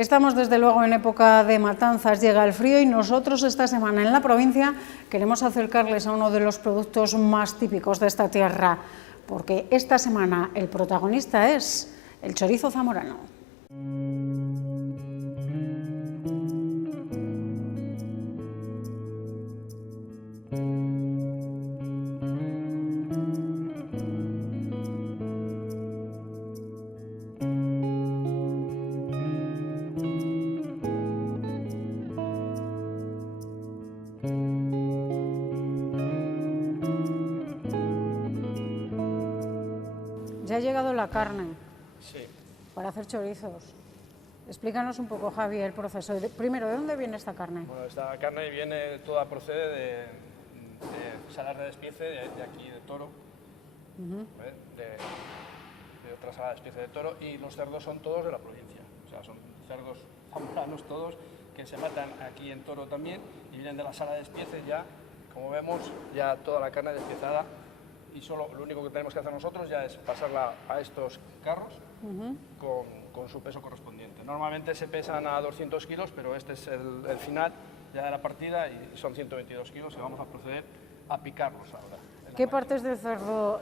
Estamos desde luego en época de matanzas, llega el frío y nosotros esta semana en la provincia queremos acercarles a uno de los productos más típicos de esta tierra, porque esta semana el protagonista es el chorizo zamorano. Ya ha llegado la carne para hacer chorizos. Explícanos un poco, Javi, el proceso. Primero, ¿de dónde viene esta carne? Bueno, esta carne procede de Salar de Despiece, de aquí de Toro, de otra sala de Despiece de Toro, y los cerdos son todos de la provincia. O sea, son cerdos zamoranos todos, que se matan aquí en Toro también, y vienen de la sala de Despiece ya, como vemos, ya toda la carne despiezada. Y lo único que tenemos que hacer nosotros ya es pasarla a estos carros con su peso correspondiente. Normalmente se pesan a 200 kilos, pero este es el final ya de la partida y son 122 kilos y vamos a proceder a picarlos ahora. ¿Qué partes del cerdo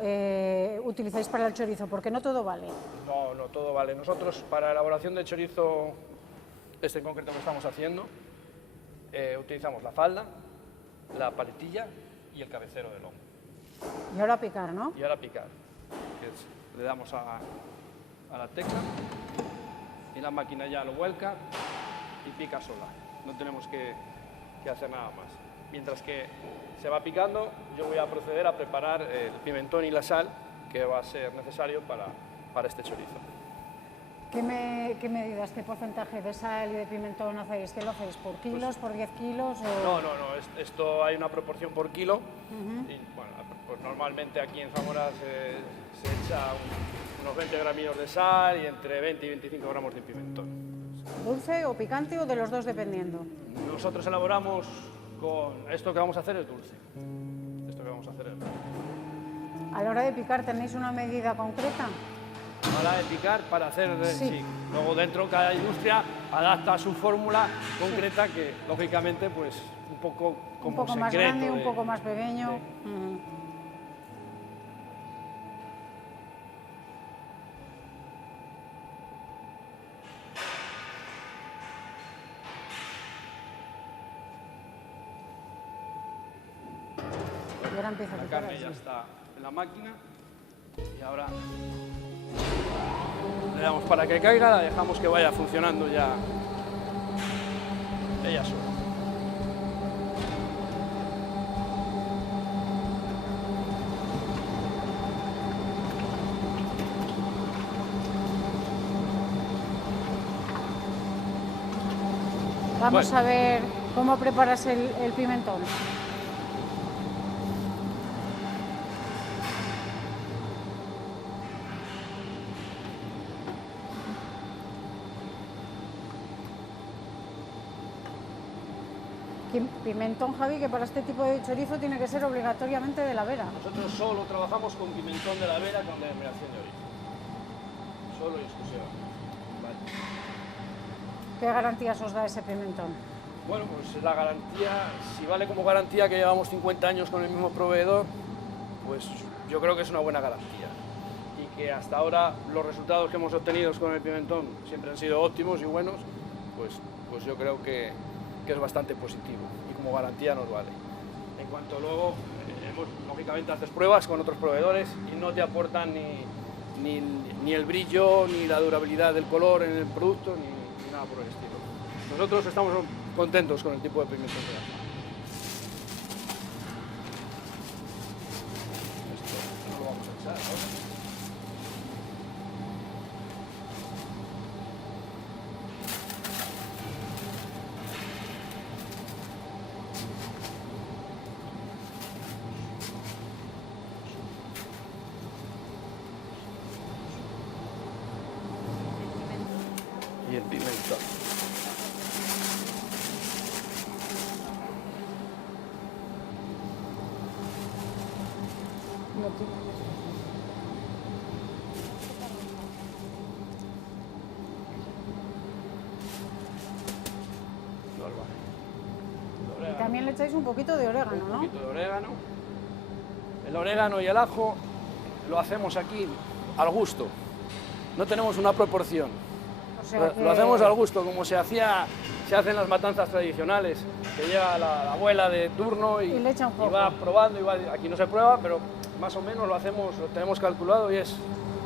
utilizáis para el chorizo? Porque no todo vale. No todo vale. Nosotros para la elaboración del chorizo, este en concreto que estamos haciendo, utilizamos la falda, la paletilla y el cabecero del lomo. Y ahora picar, ¿no? Y ahora picar. Le damos a la tecla y la máquina ya lo vuelca y pica sola. No tenemos que hacer nada más. Mientras que se va picando, yo voy a proceder a preparar el pimentón y la sal que va a ser necesario para este chorizo. ¿Qué medidas, qué porcentaje de sal y de pimentón hacéis? ¿Qué lo hacéis? ¿Por kilos, por 10 kilos? O... No. Esto hay una proporción por kilo. Y, bueno, pues normalmente aquí en Zamora se echa unos 20 gramitos de sal y entre 20 y 25 gramos de pimentón. ¿Dulce o picante o de los dos dependiendo? Nosotros elaboramos con... Esto que vamos a hacer es dulce. ¿A la hora de picar tenéis una medida concreta? A la hora de picar para hacer... Sí. Luego dentro cada industria adapta su fórmula concreta que lógicamente pues un poco como un poco secreto más grande, un poco más pequeño. Sí. Y ahora empieza a picar. La carne ya está en la máquina y ahora le damos para que caiga, la dejamos que vaya funcionando ya ella sola. Vamos a ver cómo preparas el pimentón. Pimentón, Javi, que para este tipo de chorizo tiene que ser obligatoriamente de la Vera. Nosotros solo trabajamos con pimentón de la Vera con denominación de origen. Solo y exclusivamente. Vale. ¿Qué garantías os da ese pimentón? Bueno, pues la garantía, si vale como garantía que llevamos 50 años con el mismo proveedor, pues yo creo que es una buena garantía. Y que hasta ahora los resultados que hemos obtenido con el pimentón siempre han sido óptimos y buenos, pues yo creo que es bastante positivo y como garantía nos vale. En cuanto luego, lógicamente haces pruebas con otros proveedores y no te aportan ni el brillo, ni la durabilidad del color en el producto, ni nada por el estilo. Nosotros estamos contentos con el tipo de pimentón que hacemos. Esto no lo vamos a echar ahora. Y el pimentón. le echáis un poquito de orégano, ¿no? Un poquito de orégano. El orégano y el ajo lo hacemos aquí al gusto. No tenemos una proporción. O sea que... Lo hacemos al gusto, como se hacen las matanzas tradicionales, que llega la abuela de turno y le echa un poco. y va probando. Aquí no se prueba, pero más o menos lo tenemos calculado y es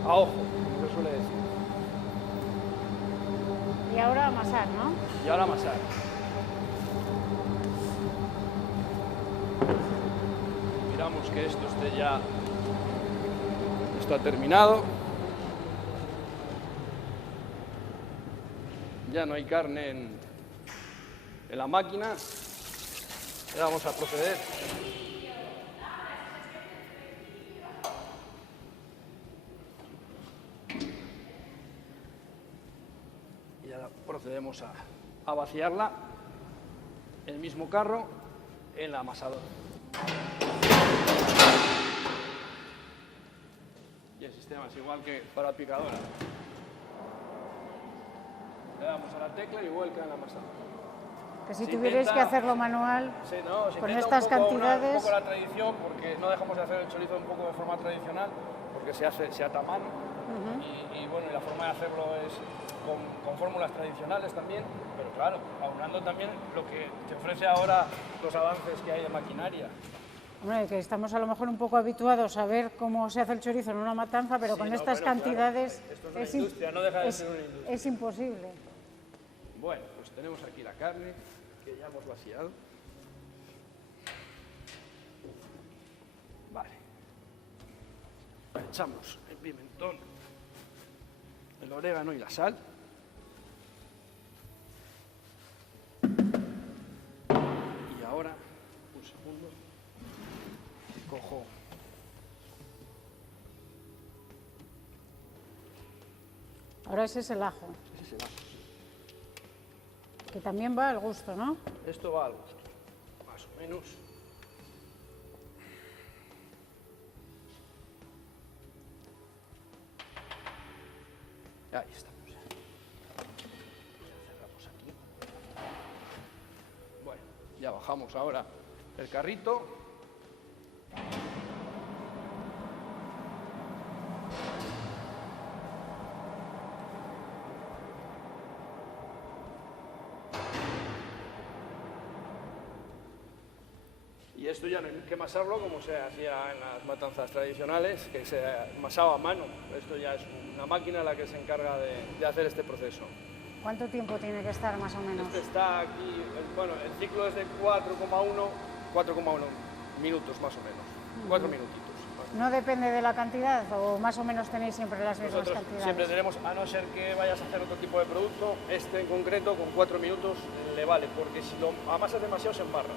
a ojo, como se suele decir. Y ahora amasar, ¿no? Y ahora amasar. Miramos que esto esté ya... Esto ha terminado. Ya no hay carne en la máquina. Ya vamos a proceder. Y ya procedemos a vaciarla el mismo carro en la amasadora. Y el sistema es igual que para picadora. Le damos a la tecla y vuelca en la amasadora. Que si tuvierais que hacerlo manual, sí, no, con estas cantidades... Un poco la tradición, porque no dejamos de hacer el chorizo un poco de forma tradicional, porque se ata a mano. Y bueno, y la forma de hacerlo es con fórmulas tradicionales también, pero claro, aunando también lo que te ofrece ahora los avances que hay de maquinaria. Hombre, que estamos a lo mejor un poco habituados a ver cómo se hace el chorizo en una matanza, pero sí, con estas cantidades claro. Esto es una industria, no deja de ser una industria. Es imposible. Bueno, pues tenemos aquí la carne que ya hemos vaciado. Vale. Echamos el pimentón, el orégano y la sal. Y ahora, un segundo, cojo ahora ese es el ajo. Ese es el ajo. Que también va al gusto, ¿no? Esto va al gusto, más o menos. Ahí estamos. Cerramos aquí. Bueno, ya bajamos ahora el carrito. Y esto ya no hay que amasarlo como se hacía en las matanzas tradicionales, que se amasaba a mano. Esto ya es una máquina la que se encarga de hacer este proceso. ¿Cuánto tiempo tiene que estar más o menos? Este está aquí, bueno, el ciclo es de 4,1 minutos más o menos, 4 minutitos. ¿No depende de la cantidad o más o menos tenéis siempre las mismas Nosotros cantidades? siempre tenemos, a no ser que vayas a hacer otro tipo de producto, este en concreto con 4 minutos le vale, porque si lo amasas demasiado se embarra.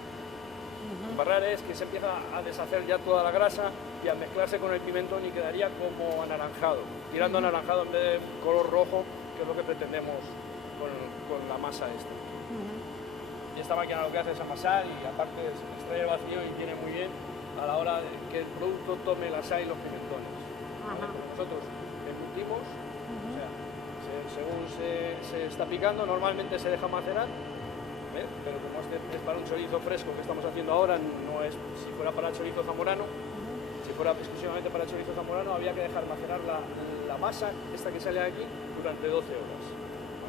Embarrar es que se empieza a deshacer ya toda la grasa y al mezclarse con el pimentón y quedaría como anaranjado, tirando anaranjado en vez de color rojo, que es lo que pretendemos con la masa esta. Y esta máquina lo que hace es amasar y aparte extrae el vacío y tiene muy bien a la hora de que el producto tome la sal y los pimentones. Nosotros embutimos, o sea, según se está picando, normalmente se deja macerar, pero como este es para un chorizo fresco que estamos haciendo ahora, no es, si fuera para el chorizo zamorano, si fuera exclusivamente para el chorizo zamorano, había que dejar macerar la masa, esta que sale aquí, durante 12 horas.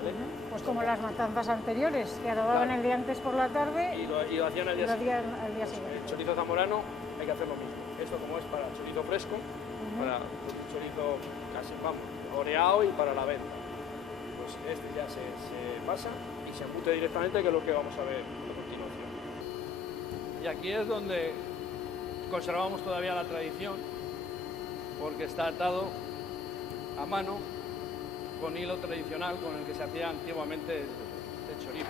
¿Vale? Pues como las matanzas anteriores, que adobaban el día antes por la tarde y lo hacían al día siguiente. El chorizo zamorano hay que hacer lo mismo. Esto como es para chorizo fresco, para chorizo casi, vamos, oreado y para la venta. Pues este ya se pasa y se embute directamente, que es lo que vamos a ver a continuación. Y aquí es donde conservamos todavía la tradición, porque está atado a mano con hilo tradicional con el que se hacía antiguamente el chorizo.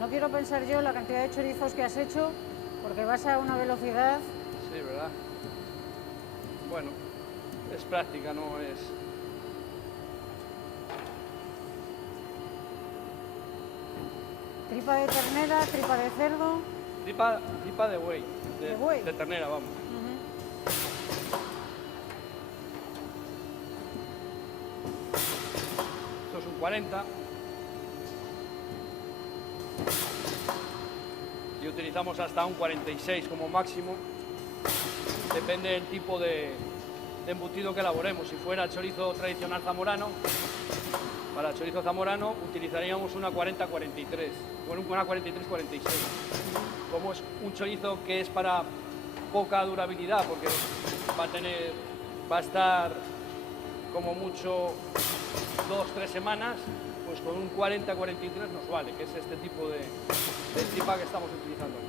No quiero pensar yo la cantidad de chorizos que has hecho, porque vas a una velocidad... Sí, ¿verdad? Bueno, es práctica, no es... Tripa de ternera, tripa de cerdo... Tripa de buey, de ternera, vamos. Esto es un 40. Y utilizamos hasta un 46 como máximo. Depende del tipo de embutido que elaboremos. Si fuera chorizo tradicional zamorano, para el chorizo zamorano utilizaríamos una 40-43, bueno, una 43-46. Como es un chorizo que es para poca durabilidad, porque va a estar como mucho 2-3 semanas, pues con un 40-43 nos vale, que es este tipo de tripa que estamos utilizando aquí.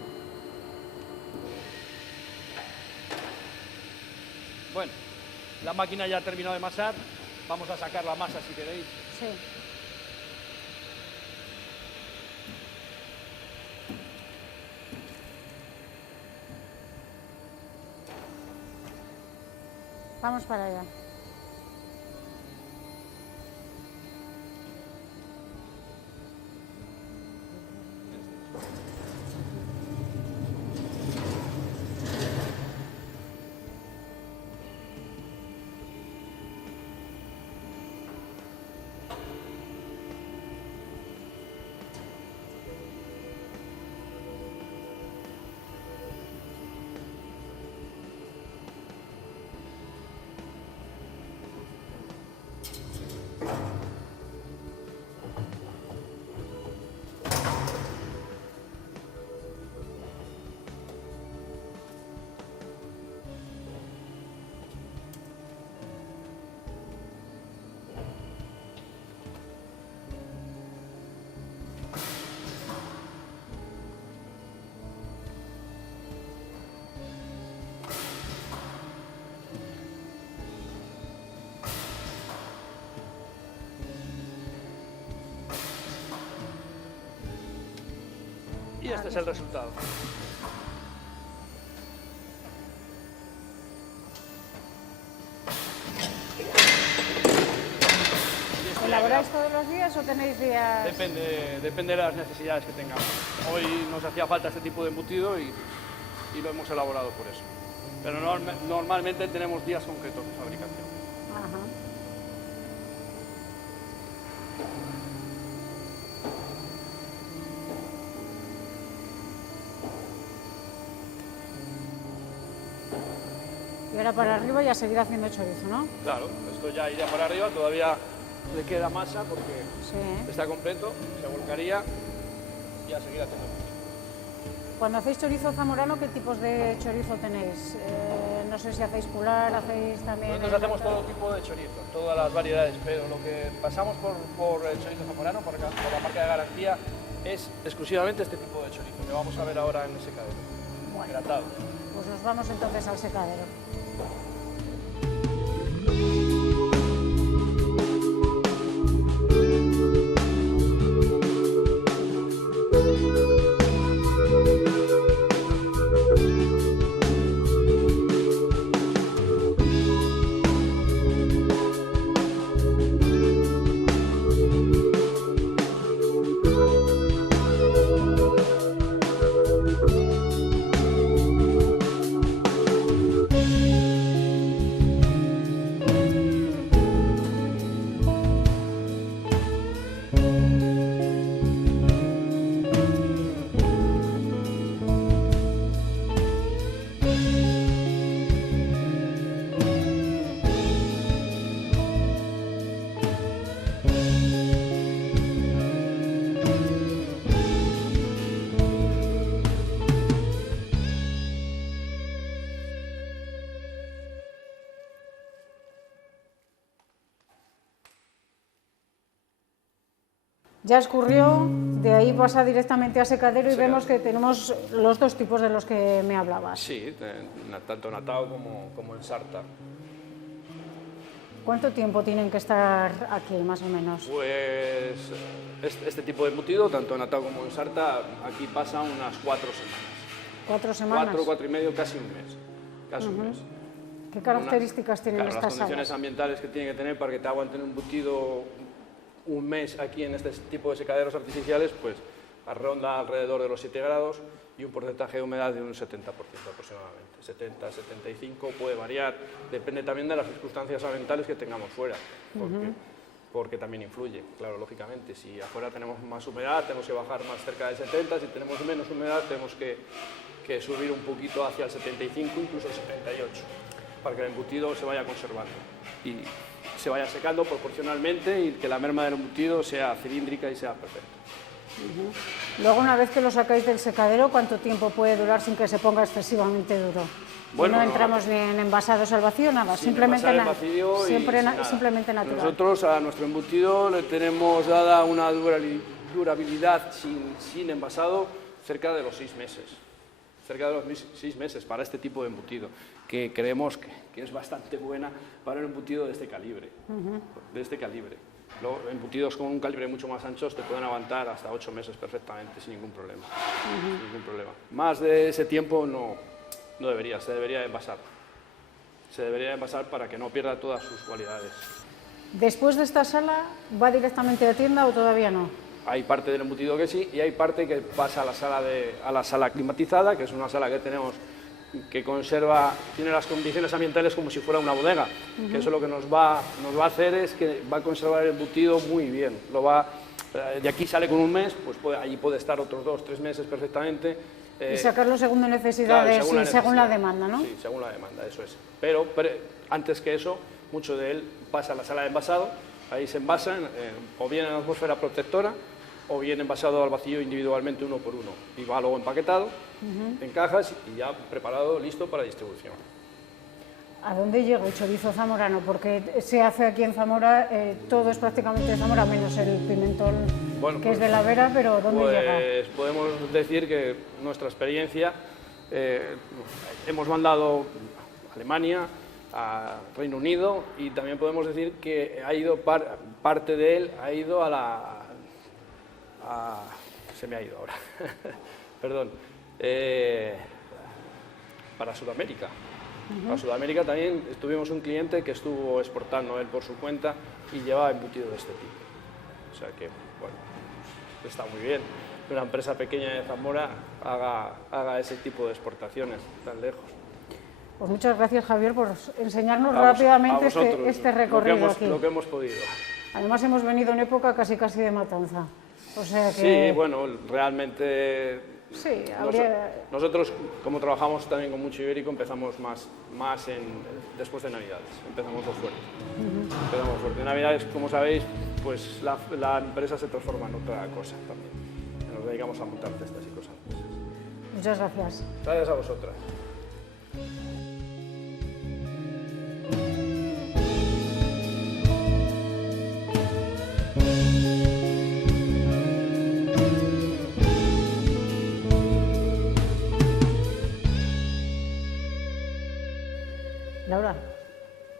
Bueno, la máquina ya ha terminado de masar, vamos a sacar la masa si queréis. Sí. Vamos para allá. Y este es el resultado. ¿Elaboráis todos los días o tenéis días...? Depende de las necesidades que tengamos. Hoy nos hacía falta este tipo de embutido y lo hemos elaborado por eso. Pero normalmente tenemos días concretos de fabricación. Ajá. Y ahora para arriba ya seguir haciendo chorizo, ¿no? Claro, esto ya iría para arriba, todavía le queda masa porque Sí. está completo, se volcaría y a seguir haciendo. Cuando hacéis chorizo zamorano, ¿qué tipos de chorizo tenéis? No sé si hacéis pular, hacéis también... Nosotros hacemos todo tipo de chorizo, todas las variedades, pero lo que pasamos por el chorizo zamorano, por la marca de garantía, es exclusivamente este tipo de chorizo, que vamos a ver ahora en el secadero, Bueno. hidratado. Pues nos vamos entonces al secadero. Ya escurrió, de ahí pasa directamente a secadero y vemos que tenemos los dos tipos de los que me hablabas. Sí, tanto natao como en sarta. ¿Cuánto tiempo tienen que estar aquí, más o menos? Pues este tipo de embutido, tanto natao como en sarta, aquí pasa unas 4 semanas. 4 semanas. 4 y medio, casi un mes. Casi un mes. ¿Qué características tienen Claro, estas las condiciones salas? ambientales que tiene que tener para que te aguanten un embutido un mes aquí en este tipo de secaderos artificiales, pues ronda alrededor de los 7 grados y un porcentaje de humedad de un 70% aproximadamente. 70, 75, puede variar, depende también de las circunstancias ambientales que tengamos fuera, porque porque también influye, claro, lógicamente. Si afuera tenemos más humedad, tenemos que bajar más cerca del 70, si tenemos menos humedad, tenemos que subir un poquito hacia el 75, incluso el 78, para que el embutido se vaya conservando y se vaya secando proporcionalmente y que la merma del embutido sea cilíndrica y sea perfecta. Luego, una vez que lo sacáis del secadero, ¿cuánto tiempo puede durar sin que se ponga excesivamente duro? Bueno, no entramos ni en envasados al vacío, nada, simplemente natural. Nosotros a nuestro embutido le tenemos dada una durabilidad sin envasado cerca de los 6 meses. Cerca de los 6 meses para este tipo de embutido, que creemos que es bastante buena para un embutido de este calibre. Los embutidos con un calibre mucho más ancho te pueden aguantar hasta 8 meses perfectamente, sin ningún problema. Sin ningún problema. Más de ese tiempo no debería, se debería envasar. Se debería envasar para que no pierda todas sus cualidades. ¿Después de esta sala va directamente a tienda o todavía no? Hay parte del embutido que sí y hay parte que pasa a la sala climatizada, que es una sala que tenemos que tiene las condiciones ambientales como si fuera una bodega, que eso lo que nos va a hacer es que va a conservar el embutido muy bien. De aquí sale con un mes, pues allí puede estar otros 2 o 3 meses perfectamente. Y sacarlo según necesidades, claro, según la demanda, ¿no? Sí, según la demanda, eso es. Pero antes que eso, mucho de él pasa a la sala de envasado, ahí se envasa o bien en atmósfera protectora, o bien envasado al vacío individualmente uno por uno, y va luego empaquetado en cajas y ya preparado, listo para distribución. ¿A dónde llega el chorizo zamorano? Porque se hace aquí en Zamora, todo es prácticamente de Zamora, menos el pimentón, que es de la Vera, pero ¿dónde llega? Podemos decir que nuestra experiencia, hemos mandado a Alemania, a Reino Unido, y también podemos decir que parte de él ha ido se me ha ido ahora, perdón, para Sudamérica. Para Sudamérica también tuvimos un cliente que estuvo exportando él por su cuenta y llevaba embutido de este tipo. O sea que, bueno, está muy bien que una empresa pequeña de Zamora haga ese tipo de exportaciones tan lejos. Pues muchas gracias, Javier, por enseñarnos rápidamente este recorrido lo que hemos podido. Además, hemos venido en época casi de matanza. O sea que... Sí, bueno, realmente sí, nosotros, como trabajamos también con mucho ibérico, empezamos más después de Navidades, empezamos fuerte. Empezamos fuerte. En Navidades, como sabéis, pues la empresa se transforma en otra cosa también. Nos dedicamos a montar cestas y cosas. Muchas gracias. Gracias a vosotras. Laura,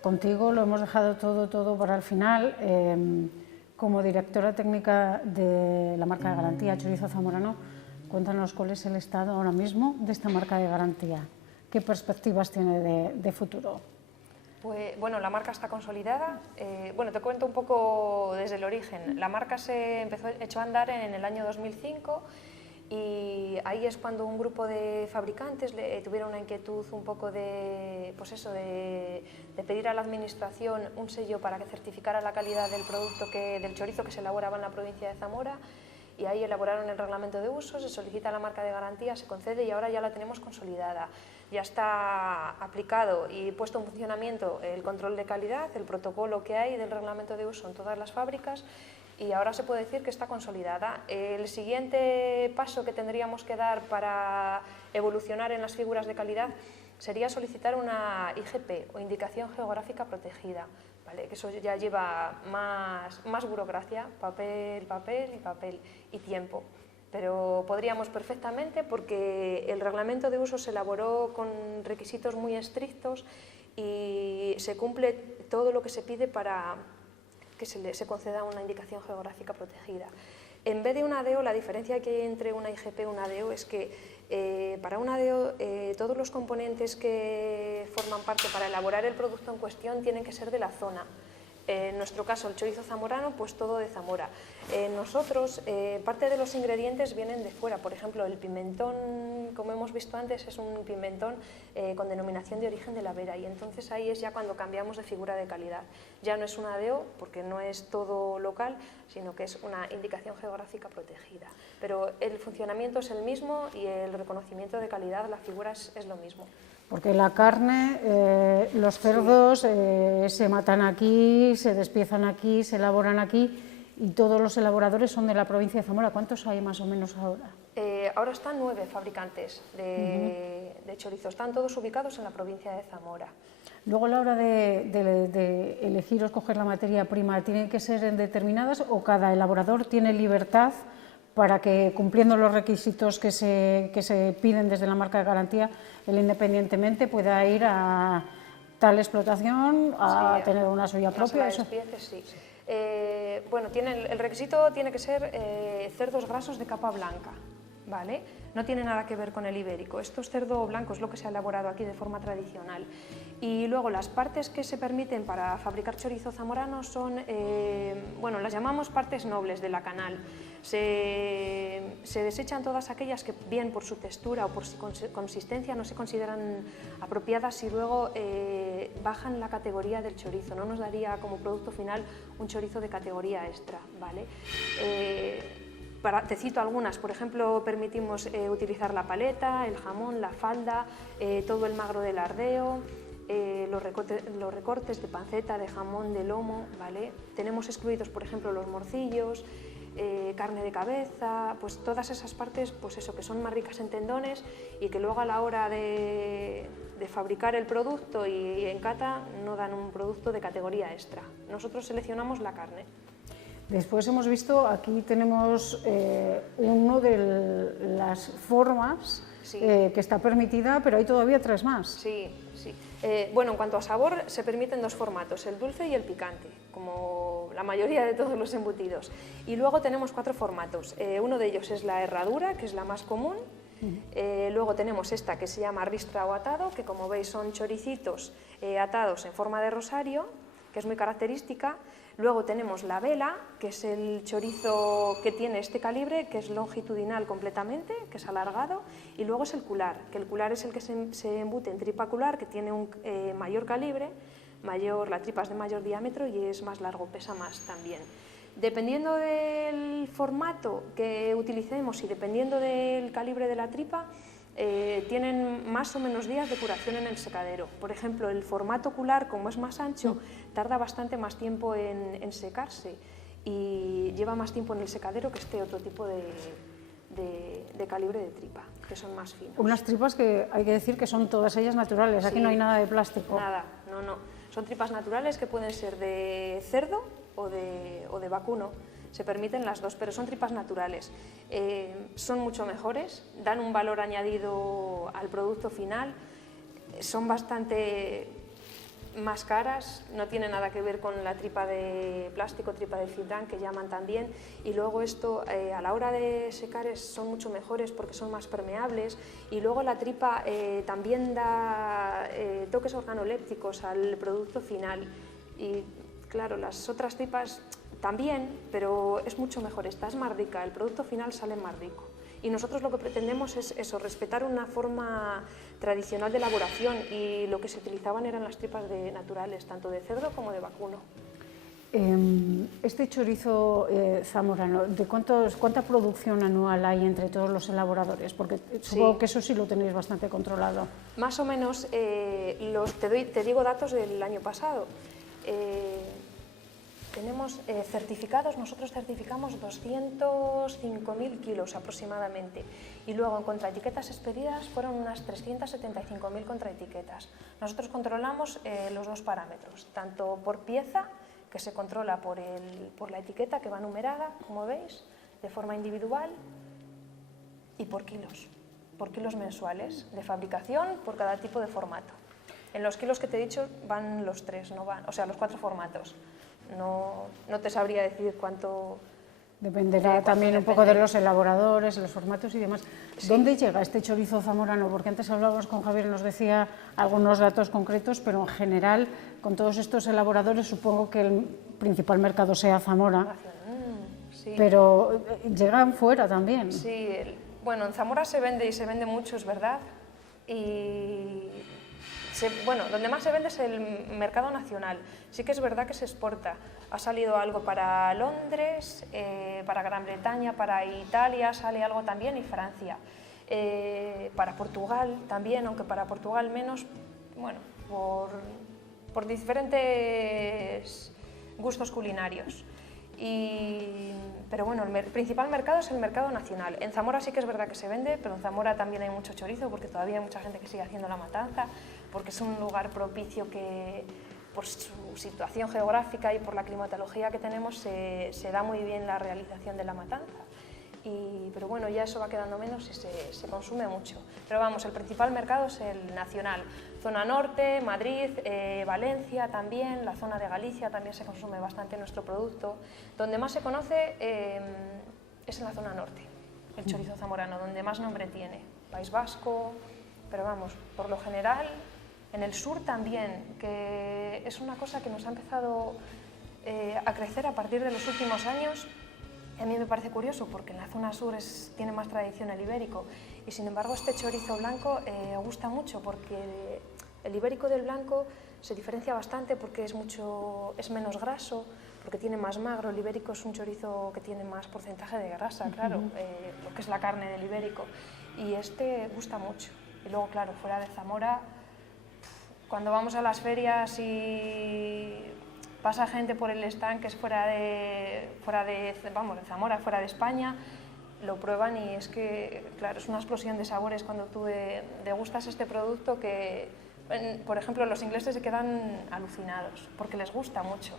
contigo lo hemos dejado todo para el final. Como directora técnica de la marca de garantía Chorizo Zamorano, cuéntanos cuál es el estado ahora mismo de esta marca de garantía. ¿Qué perspectivas tiene de futuro? Pues, bueno, la marca está consolidada. Bueno, te cuento un poco desde el origen. La marca se echó a andar en el año 2005 y ahí es cuando un grupo de fabricantes tuvieron una inquietud un poco de pedir a la administración un sello para que certificara la calidad del producto del chorizo que se elaboraba en la provincia de Zamora, y ahí elaboraron el reglamento de uso, se solicita la marca de garantía, se concede y ahora ya la tenemos consolidada. Ya está aplicado y puesto en funcionamiento el control de calidad, el protocolo que hay del reglamento de uso en todas las fábricas, y ahora se puede decir que está consolidada. El siguiente paso que tendríamos que dar para evolucionar en las figuras de calidad sería solicitar una IGP o Indicación Geográfica Protegida, ¿vale? Que eso ya lleva más burocracia, papel y tiempo. Pero podríamos perfectamente, porque el reglamento de uso se elaboró con requisitos muy estrictos y se cumple todo lo que se pide para que se conceda una indicación geográfica protegida. En vez de una ADO, la diferencia que hay entre una IGP y una ADO es que para una ADO todos los componentes que forman parte para elaborar el producto en cuestión tienen que ser de la zona. En nuestro caso, el chorizo zamorano, pues todo de Zamora. Nosotros, parte de los ingredientes vienen de fuera. Por ejemplo, el pimentón, como hemos visto antes, es un pimentón con denominación de origen de la Vera, y entonces ahí es ya cuando cambiamos de figura de calidad. Ya no es una DO, porque no es todo local, sino que es una indicación geográfica protegida. Pero el funcionamiento es el mismo y el reconocimiento de calidad, la figura es lo mismo. Porque la carne, los cerdos se matan aquí, se despiezan aquí, se elaboran aquí, y todos los elaboradores son de la provincia de Zamora. ¿Cuántos hay más o menos ahora? Ahora están 9 fabricantes de chorizo, están todos ubicados en la provincia de Zamora. Luego, a la hora de elegir o escoger la materia prima, ¿tienen que ser determinadas o cada elaborador tiene libertad para que, cumpliendo los requisitos que se piden desde la marca de garantía, él independientemente pueda ir a tal explotación a tener una suya propia? Sí. Bueno, el requisito tiene que ser cerdos grasos de capa blanca, ¿vale? No tiene nada que ver con el ibérico. Esto es cerdo blanco, es lo que se ha elaborado aquí de forma tradicional. Y luego las partes que se permiten para fabricar chorizo zamorano son, bueno, las llamamos partes nobles de la canal. Se desechan todas aquellas que, bien por su textura o por su consistencia, no se consideran apropiadas, y luego bajan la categoría del chorizo. No nos daría como producto final un chorizo de categoría extra, ¿vale? Te cito algunas. Por ejemplo, permitimos utilizar la paleta, el jamón, la falda, todo el magro del ardeo, los recortes de panceta, de jamón, de lomo, ¿vale? Tenemos excluidos, por ejemplo, los morcillos, carne de cabeza, pues todas esas partes, pues eso, que son más ricas en tendones y que luego a la hora de fabricar el producto y en cata no dan un producto de categoría extra. Nosotros seleccionamos la carne. Después hemos visto, aquí tenemos uno de las formas que está permitida, pero hay todavía 3 más. Sí. Bueno, en cuanto a sabor, se permiten 2 formatos, el dulce y el picante, como la mayoría de todos los embutidos. Y luego tenemos 4 formatos. Uno de ellos es la herradura, que es la más común. Luego tenemos esta que se llama ristra o atado, que como veis son choricitos atados en forma de rosario, que es muy característica. Luego tenemos la vela, que es el chorizo que tiene este calibre, que es longitudinal completamente, que es alargado. Y luego es el cular, que el cular es el que se embute en tripa cular, que tiene un mayor calibre, la tripa es de mayor diámetro y es más largo, pesa más también. Dependiendo del formato que utilicemos y dependiendo del calibre de la tripa, tienen más o menos días de curación en el secadero. Por ejemplo, el formato cular, como es más ancho, tarda bastante más tiempo en secarse y lleva más tiempo en el secadero que este otro tipo de calibre de tripa, que son más finos. Unas tripas que hay que decir que son todas ellas naturales, aquí no hay nada de plástico. Nada, no. Son tripas naturales que pueden ser de cerdo o de vacuno. Se permiten las 2, pero son tripas naturales. Son mucho mejores, dan un valor añadido al producto final, son bastante más caras, no tiene nada que ver con la tripa de plástico, tripa de fibrán, que llaman también, y luego esto a la hora de secar son mucho mejores porque son más permeables, y luego la tripa también da toques organolépticos al producto final. Y claro, las otras tripas también, pero es mucho mejor, esta es más rica, el producto final sale más rico. Y nosotros lo que pretendemos es eso, respetar una forma tradicional de elaboración, y lo que se utilizaban eran las tripas naturales, tanto de cerdo como de vacuno. Este chorizo zamorano, ¿cuánta producción anual hay entre todos los elaboradores? Porque supongo que eso sí lo tenéis bastante controlado. Más o menos, te digo datos del año pasado. Tenemos certificados, nosotros certificamos 205.000 kilos aproximadamente, y luego en contraetiquetas expedidas fueron unas 375.000 contraetiquetas. Nosotros controlamos los 2 parámetros, tanto por pieza, que se controla por la etiqueta que va numerada, como veis, de forma individual, y por kilos mensuales de fabricación por cada tipo de formato. En los kilos que te he dicho van los 3, no van, o sea, los 4 formatos. No te sabría decir cuánto Dependerá también un poco de los elaboradores, los formatos y demás. Sí. ¿Dónde llega este chorizo zamorano? Porque antes hablábamos con Javier, nos decía algunos datos concretos, pero en general, con todos estos elaboradores, supongo que el principal mercado sea Zamora. Sí. Pero llegan fuera también. Sí, bueno, en Zamora se vende y se vende mucho, es verdad. Y bueno, donde más se vende es el mercado nacional. Sí que es verdad que se exporta. Ha salido algo para Londres, para Gran Bretaña, para Italia, sale algo también y Francia. Para Portugal también, aunque para Portugal menos, bueno, por diferentes gustos culinarios. Pero bueno, el principal mercado es el mercado nacional. En Zamora sí que es verdad que se vende, pero en Zamora también hay mucho chorizo porque todavía hay mucha gente que sigue haciendo la matanza, porque es un lugar propicio que, por su situación geográfica y por la climatología que tenemos, se da muy bien la realización de la matanza. Pero bueno, ya eso va quedando menos y se consume mucho. Pero vamos, el principal mercado es el nacional. Zona norte, Madrid, Valencia también, la zona de Galicia también se consume bastante nuestro producto. Donde más se conoce es en la zona norte, el chorizo zamorano, donde más nombre tiene. País Vasco, pero vamos, por lo general, en el sur también, que es una cosa que nos ha empezado a crecer a partir de los últimos años. A mí me parece curioso porque en la zona sur tiene más tradición el ibérico y sin embargo este chorizo blanco gusta mucho porque el ibérico del blanco se diferencia bastante porque es menos graso, porque tiene más magro. El ibérico es un chorizo que tiene más porcentaje de grasa, claro, lo que es la carne del ibérico, y este gusta mucho. Y luego, claro, fuera de Zamora, cuando vamos a las ferias y pasa gente por el stand que es fuera de Zamora, fuera de España, lo prueban y es que, claro, es una explosión de sabores cuando tú degustas este producto que, por ejemplo, los ingleses se quedan alucinados porque les gusta mucho.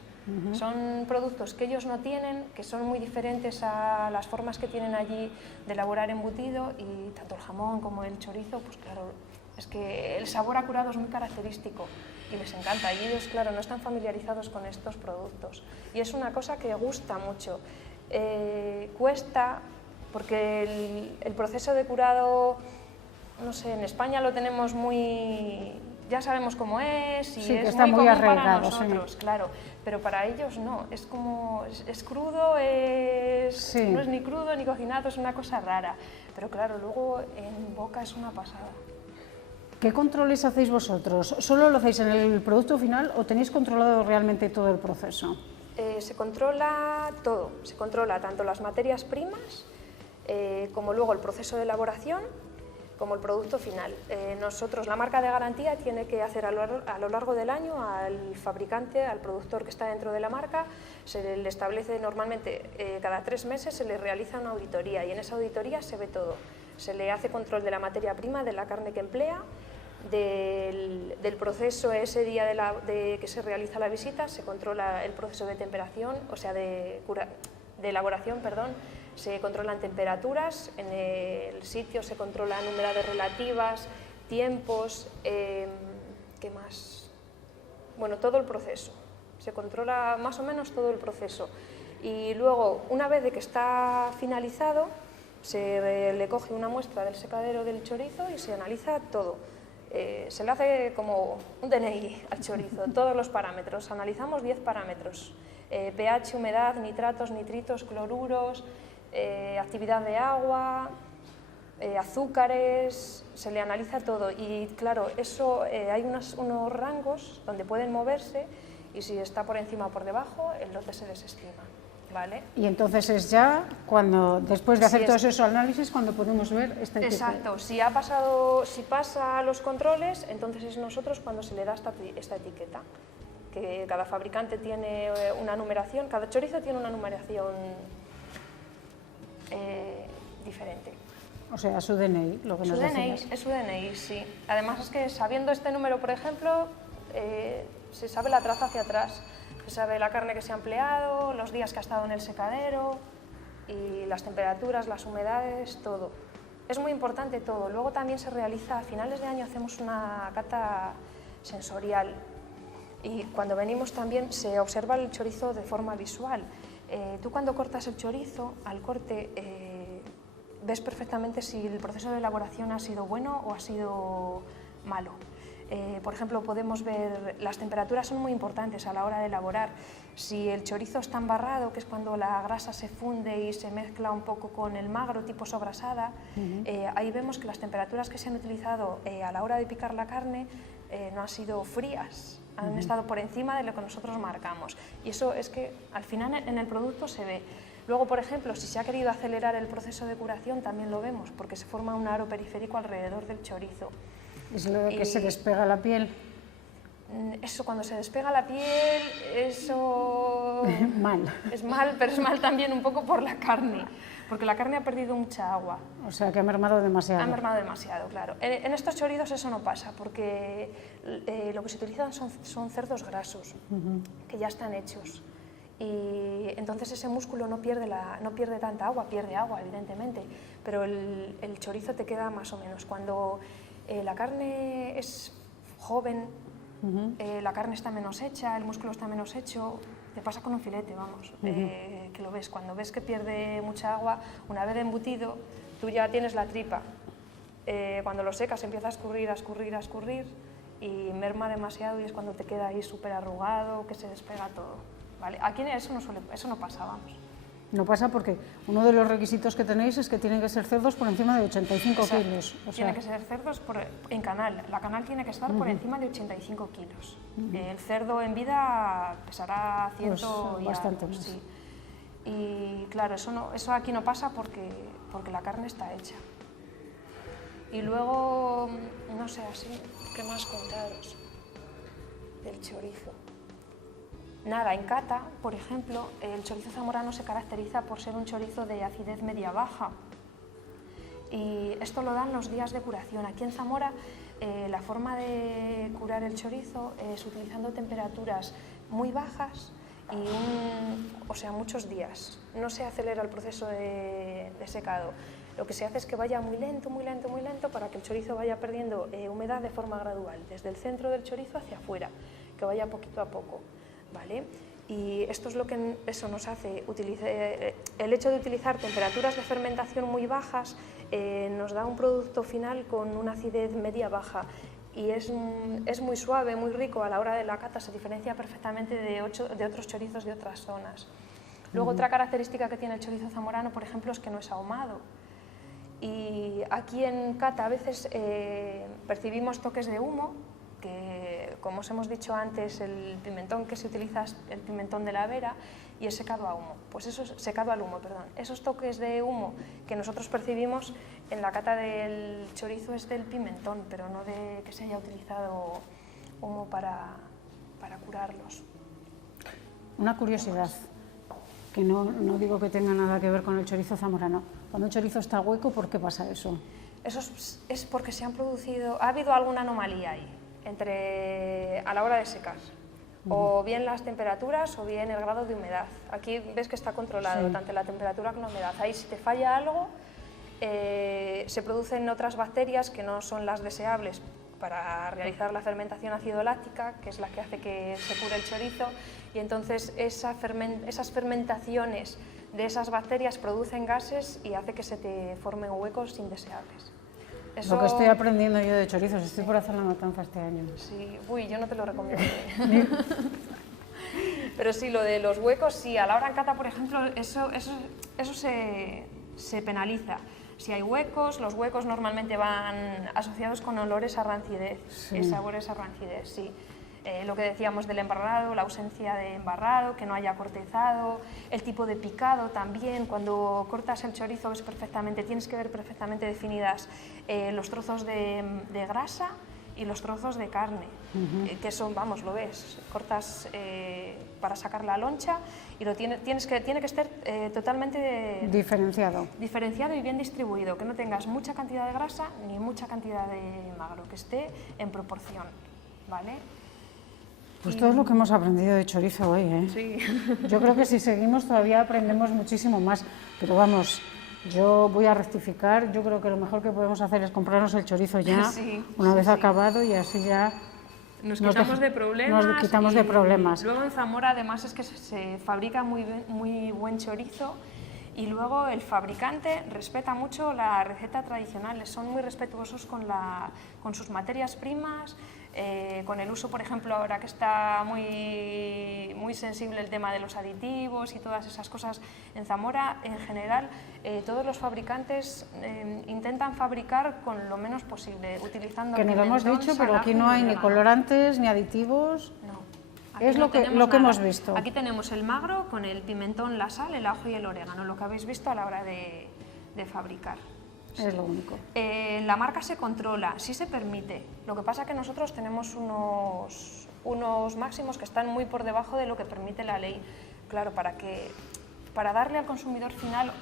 Son productos que ellos no tienen, que son muy diferentes a las formas que tienen allí de elaborar embutido, y tanto el jamón como el chorizo, pues claro, es que el sabor acurado es muy característico y les encanta. Y ellos, claro, no están familiarizados con estos productos. Y es una cosa que gusta mucho. Cuesta, porque el proceso de curado, no sé, en España lo tenemos muy... ya sabemos cómo es y sí, es está muy común para arraigado, nosotros, sí. Claro, pero para ellos no, es como, es crudo, sí. No es ni crudo ni cocinado, es una cosa rara, pero claro, luego en boca es una pasada. ¿Qué controles hacéis vosotros? ¿Solo lo hacéis en el producto final o tenéis controlado realmente todo el proceso? Se controla todo, se controla tanto las materias primas como luego el proceso de elaboración, como el producto final. Nosotros, la marca de garantía tiene que hacer a lo largo del año al fabricante, al productor que está dentro de la marca, se le establece normalmente cada 3 meses, se le realiza una auditoría y en esa auditoría se ve todo. Se le hace control de la materia prima, de la carne que emplea, del proceso ese día de que se realiza la visita, se controla el proceso de temperación, o sea, de elaboración, perdón. Se controlan temperaturas, en el sitio se controlan humedades relativas, tiempos, ¿qué más? Bueno, todo el proceso, se controla más o menos todo el proceso. Y luego, una vez de que está finalizado, se le coge una muestra del secadero del chorizo y se analiza todo. Se le hace como un DNI al chorizo, todos los parámetros, analizamos 10 parámetros, pH, humedad, nitratos, nitritos, cloruros, actividad de agua, azúcares, se le analiza todo y claro, eso hay unos rangos donde pueden moverse y si está por encima o por debajo, el lote se desestima, ¿vale? Y entonces es ya cuando, después de hacer todos esos análisis, cuando podemos ver esta etiqueta. Exacto, si pasa los controles, entonces es nosotros cuando se le da esta etiqueta, que cada fabricante tiene una numeración, cada chorizo tiene una numeración diferente. O sea, su DNI, lo que nos decías. Es su DNI, sí. Además es que sabiendo este número, por ejemplo, se sabe la traza hacia atrás, se sabe la carne que se ha empleado, los días que ha estado en el secadero y las temperaturas, las humedades, todo. Es muy importante todo. Luego también se realiza, a finales de año hacemos una cata sensorial y cuando venimos también se observa el chorizo de forma visual. Tú cuando cortas el chorizo, al corte, ves perfectamente si el proceso de elaboración ha sido bueno o ha sido malo. Por ejemplo, podemos ver, las temperaturas son muy importantes a la hora de elaborar. Si el chorizo está embarrado, que es cuando la grasa se funde y se mezcla un poco con el magro, tipo sobrasada, ahí vemos que las temperaturas que se han utilizado a la hora de picar la carne no han sido frías, han estado por encima de lo que nosotros marcamos. Y eso es que al final en el producto se ve. Luego, por ejemplo, si se ha querido acelerar el proceso de curación, también lo vemos, porque se forma un aro periférico alrededor del chorizo. ¿Es lo de que se despega la piel? Eso, cuando se despega la piel, eso... Mal. Es mal, pero es mal también un poco por la carne, porque la carne ha perdido mucha agua. O sea, que ha mermado demasiado. Ha mermado demasiado, claro. En estos chorizos eso no pasa, porque lo que se utilizan son cerdos grasos, que ya están hechos. Y entonces ese músculo no pierde tanta agua, pierde agua, evidentemente, pero el chorizo te queda más o menos. Cuando la carne es joven, la carne está menos hecha, el músculo está menos hecho, te pasa con un filete, vamos, que lo ves. Cuando ves que pierde mucha agua, una vez embutido, tú ya tienes la tripa. Cuando lo secas empieza a escurrir, a escurrir, a escurrir y merma demasiado y es cuando te queda ahí súper arrugado, que se despega todo. ¿Vale? Aquí eso no pasa, vamos. No pasa porque uno de los requisitos que tenéis es que tienen que ser cerdos por encima de 85 Exacto. kilos. O sea, tiene que ser cerdos en canal. La canal tiene que estar por encima de 85 kilos. El cerdo en vida pesará 100 pues, y bastante algo, más. sí. Y claro, eso aquí no pasa porque la carne está hecha. Y luego, no sé, así, ¿qué más contaros del chorizo? Nada, en cata, por ejemplo, el chorizo zamorano se caracteriza por ser un chorizo de acidez media-baja y esto lo dan los días de curación. Aquí en Zamora la forma de curar el chorizo es utilizando temperaturas muy bajas y muchos días. No se acelera el proceso de secado. Lo que se hace es que vaya muy lento, muy lento, muy lento para que el chorizo vaya perdiendo humedad de forma gradual, desde el centro del chorizo hacia afuera, que vaya poquito a poco. ¿Vale? Y esto es lo que eso nos hace, el hecho de utilizar temperaturas de fermentación muy bajas nos da un producto final con una acidez media-baja y es muy suave, muy rico. A la hora de la cata se diferencia perfectamente de otros chorizos de otras zonas. Luego otra característica que tiene el chorizo zamorano, por ejemplo, es que no es ahumado. Y aquí en cata a veces percibimos toques de humo, que como os hemos dicho antes, el pimentón que se utiliza es el pimentón de la Vera y es secado a humo. Pues eso es secado al humo, perdón. Esos toques de humo que nosotros percibimos en la cata del chorizo es del pimentón, pero no de que se haya utilizado humo para curarlos. Una curiosidad, que no digo que tenga nada que ver con el chorizo zamorano. Cuando un chorizo está hueco, ¿por qué pasa eso? Eso es porque ha habido alguna anomalía ahí. A la hora de secar, o bien las temperaturas o bien el grado de humedad. Aquí ves que está controlado, sí, tanto la temperatura como la humedad. Ahí si te falla algo, se producen otras bacterias que no son las deseables para realizar la fermentación ácido-láctica, que es la que hace que se cure el chorizo, y entonces esas fermentaciones de esas bacterias producen gases y hace que se te formen huecos indeseables. Eso... Lo que estoy aprendiendo yo de chorizos, estoy por hacer la matanza este año. Sí, uy, yo no te lo recomiendo. Pero sí, lo de los huecos, sí, a la hora en cata, por ejemplo, eso se penaliza. Si hay huecos, los huecos normalmente van asociados con olores a rancidez, sí, sabores a rancidez, sí. Lo que decíamos del embarrado, la ausencia de embarrado, que no haya cortezado, el tipo de picado también. Cuando cortas el chorizo tienes que ver perfectamente definidas los trozos de grasa y los trozos de carne, que son, vamos, lo ves, cortas para sacar la loncha y tiene que estar totalmente diferenciado y bien distribuido, que no tengas mucha cantidad de grasa ni mucha cantidad de magro, que esté en proporción, ¿vale? Pues todo lo que hemos aprendido de chorizo hoy, ¿eh? Sí. Yo creo que si seguimos todavía aprendemos muchísimo más, pero vamos, yo voy a rectificar, yo creo que lo mejor que podemos hacer es comprarnos el chorizo ya, una vez acabado, y así ya Nos quitamos de problemas. Nos quitamos de problemas. Luego en Zamora además es que se fabrica muy buen chorizo y luego el fabricante respeta mucho la receta tradicional, son muy respetuosos con sus materias primas, con el uso, por ejemplo, ahora que está muy sensible el tema de los aditivos y todas esas cosas. En Zamora, en general, todos los fabricantes intentan fabricar con lo menos posible, utilizando que ni lo hemos dicho, pero aquí no hay ni colorantes ni aditivos. No. Es lo que hemos visto. Aquí tenemos el magro con el pimentón, la sal, el ajo y el orégano, lo que habéis visto a la hora de fabricar. Es lo único. La marca se controla, sí se permite. Lo que pasa es que nosotros tenemos unos máximos que están muy por debajo de lo que permite la ley. Claro, para darle al consumidor final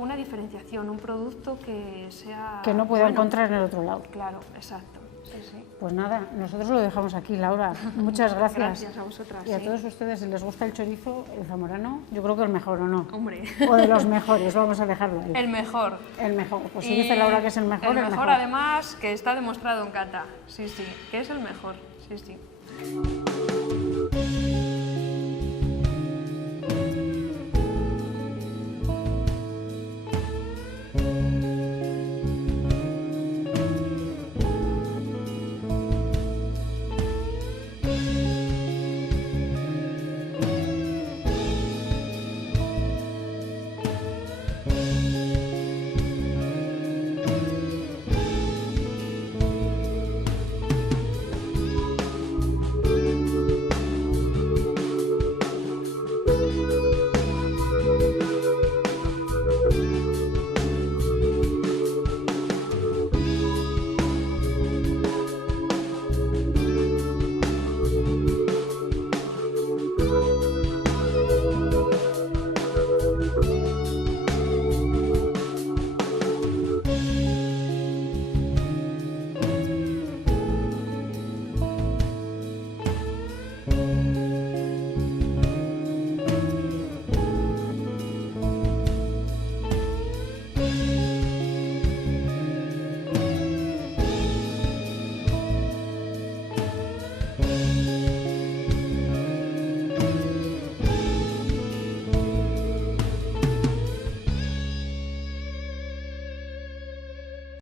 una diferenciación, un producto que sea... Que no pueda encontrar en el otro lado. Claro, exacto. Sí, sí. Pues nada, nosotros lo dejamos aquí, Laura. Muchas gracias. Gracias a vosotras. Y a todos ustedes, si les gusta el chorizo, el zamorano, yo creo que el mejor, ¿o no? Hombre. O de los mejores, vamos a dejarlo ahí. El mejor. El mejor. Pues si dice Laura que es el mejor, el mejor. Además, que está demostrado en cata. Sí, sí, que es el mejor. Sí, sí.